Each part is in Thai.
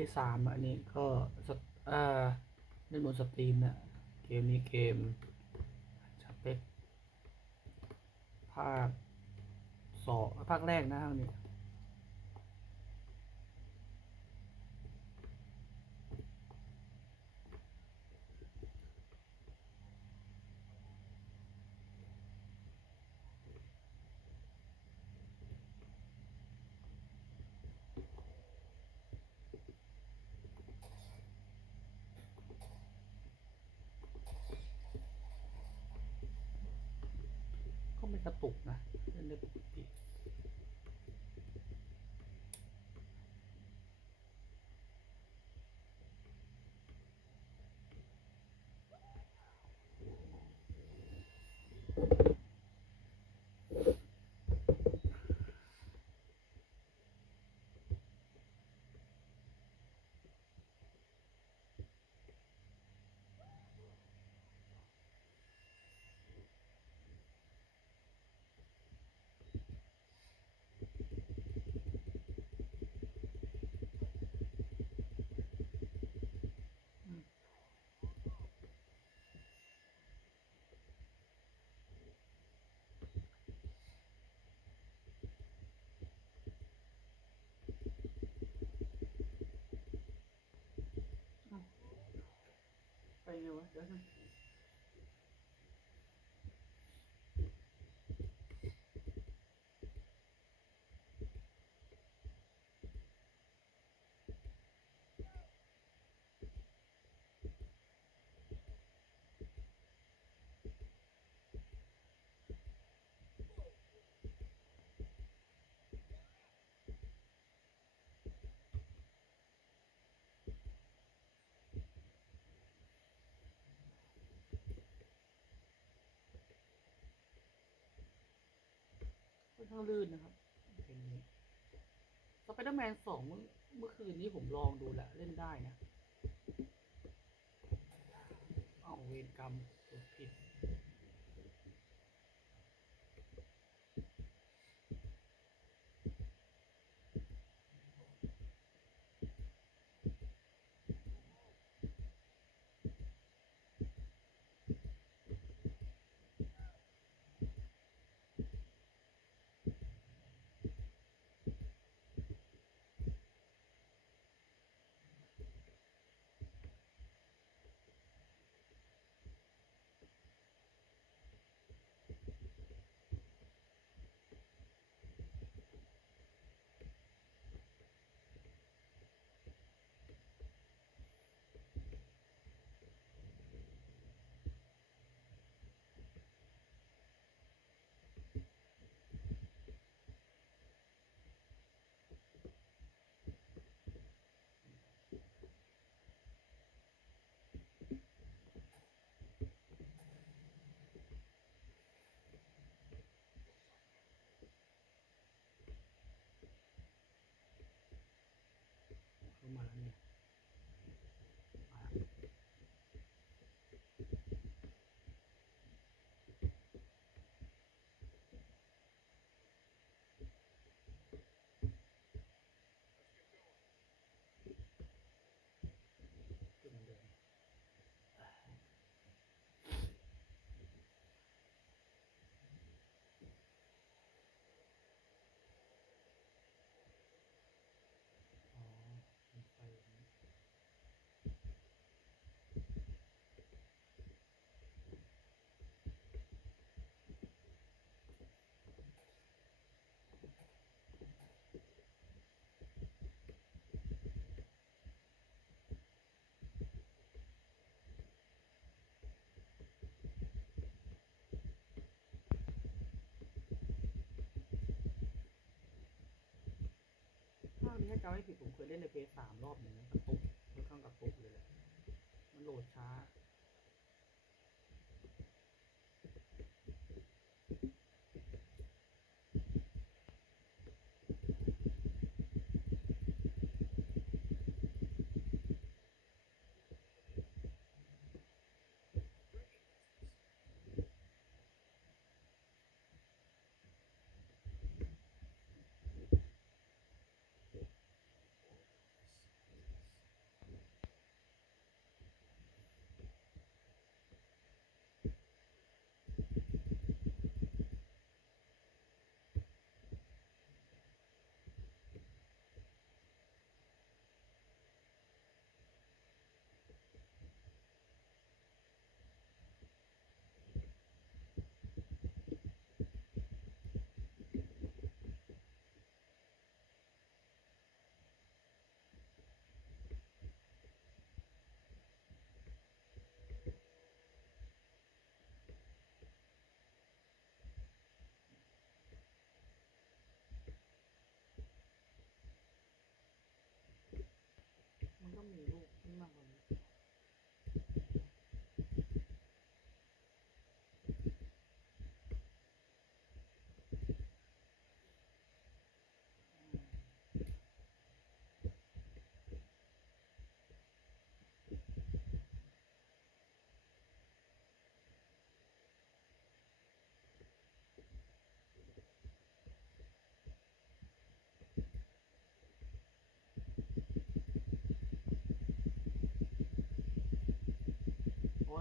ย์สามอันนี้ก็สตอ่าเล่นบนสตรีมนะเกมนี้เกมสเปคภาคสองภาคแรกนะภาคนี้ กระตุกนะเล่นได้ปกติ ไปไงว ค่อนข้างลื่นนะครับเพลงนี้สไปเดอร์แมนสองเมื่อเมื่อคืนนี้ผมลองดูแหละเล่นได้นะ เอาเวรกรรมกดผิด จำไม่ผิดผมเคยเล่นในเพย์สามรอบหนึ่งนะกระตุกค่อนข้างกับตุกเลยแหละมันโหลดช้า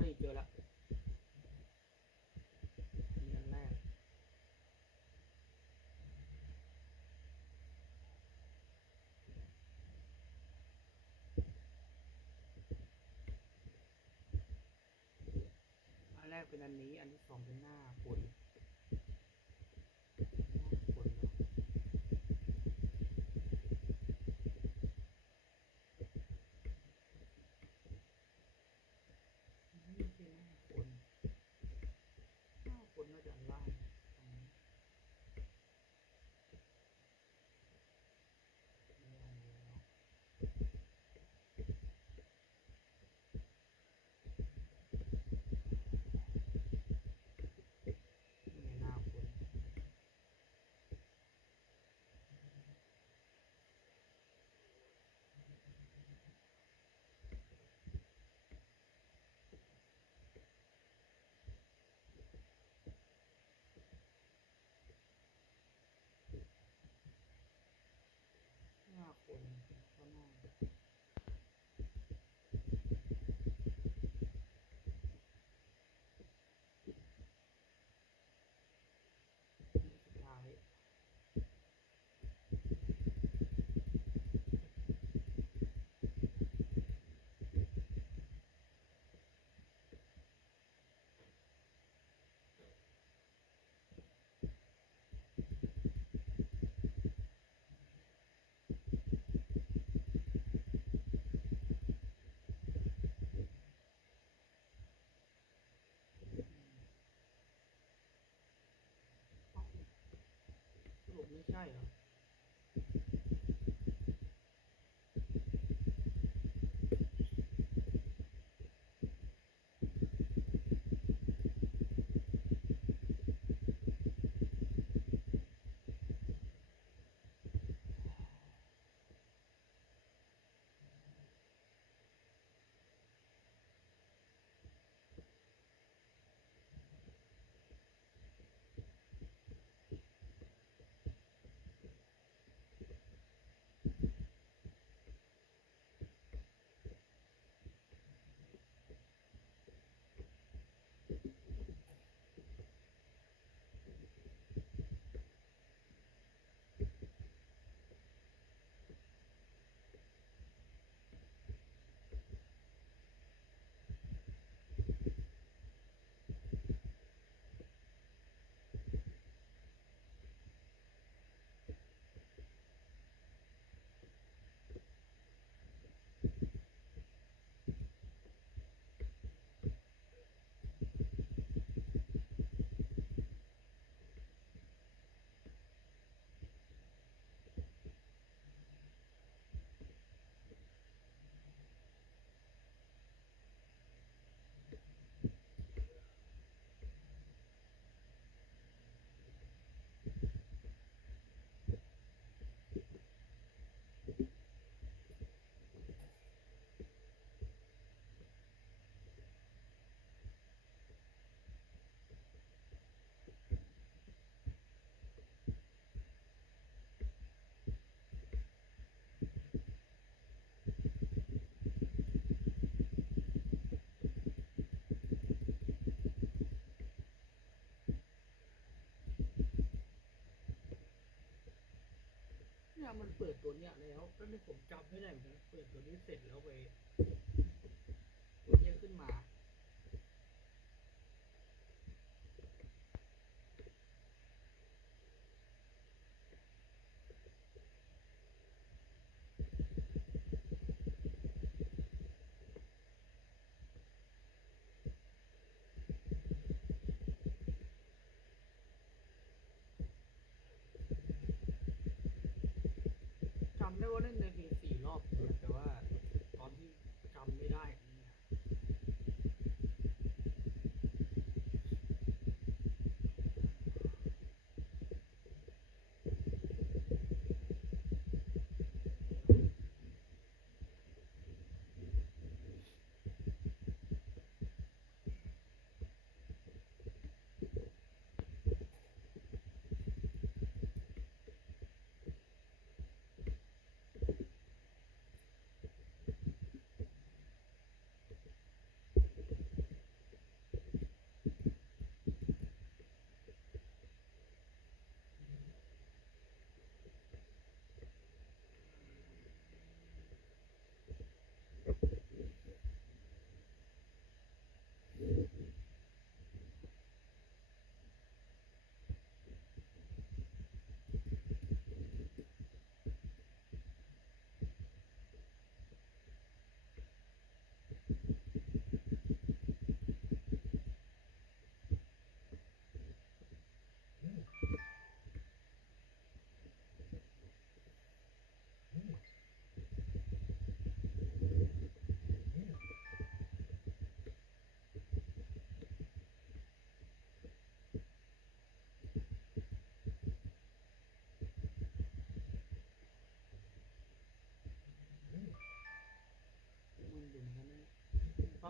นี่เจอแล้วนี่อันแรกอันแรกเป็นอันนี้ อันที่สองเป็นหน้าคนหน้าคนเหรอไม่ใช่หน้าคน หน้าคนน่าจะอันล่างตรงนี้ไม่เอาแล้วนี่ไงหน้าคน หน้าคนก็หน้าสุดท้าย เอ้า สรุปไมันเปิดตัวเนี้ยแล้วแล้วนี่ผมจำไม่ได้เหมือนกันเปิดตัวนี้เสร็จแล้วไปตัวเนี้ยขึ้นมา จำ ได้ว่าเล่นในเพย์สี่รอบแต่ว่าตอนที่จำไม่ได้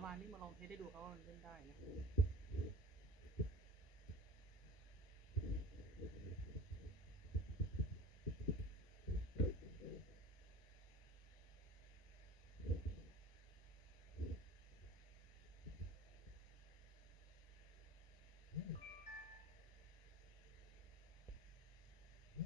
ประมาณนี้มาลองเทสได้ดูครับว่ามันเล่นได้นะ